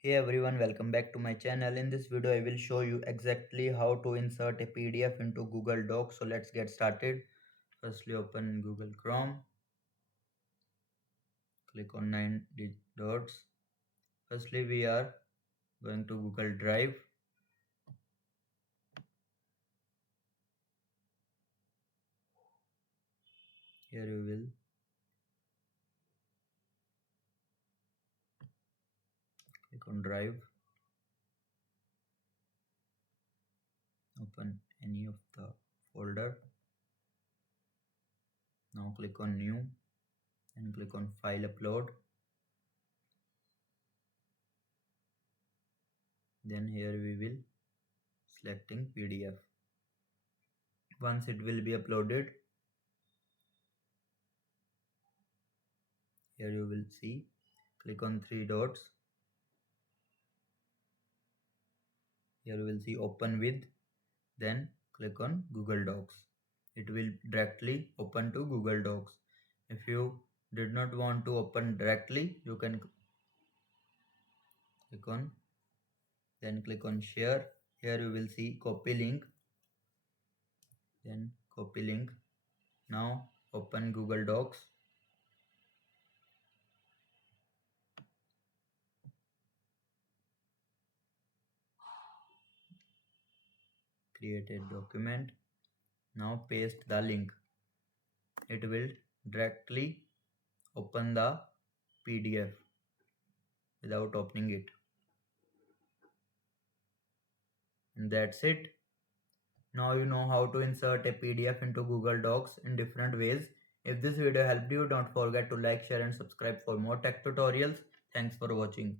Hey everyone, welcome back to my channel. In this video, I will show you exactly how to insert a PDF into Google Docs. So let's get started. Firstly, open Google Chrome. Click on 9 dots. Firstly, we are going to Google Drive. Here you will click on Drive. Open any of the folder. Now click on New and click on File Upload. Then here we will selecting PDF. Once it will be uploaded, here you will see, click on 3 dots. Here you will see open with, then click on Google Docs. It will directly open to Google Docs. If you did not want to open directly, you can click on, then click on share. Here you will see copy link, then copy link. Now open Google Docs. Create a document. Now paste the link. It will directly open the PDF without opening it. And that's it. Now you know how to insert a PDF into Google Docs in different ways. If this video helped you, don't forget to like, share and subscribe for more tech tutorials. Thanks for watching.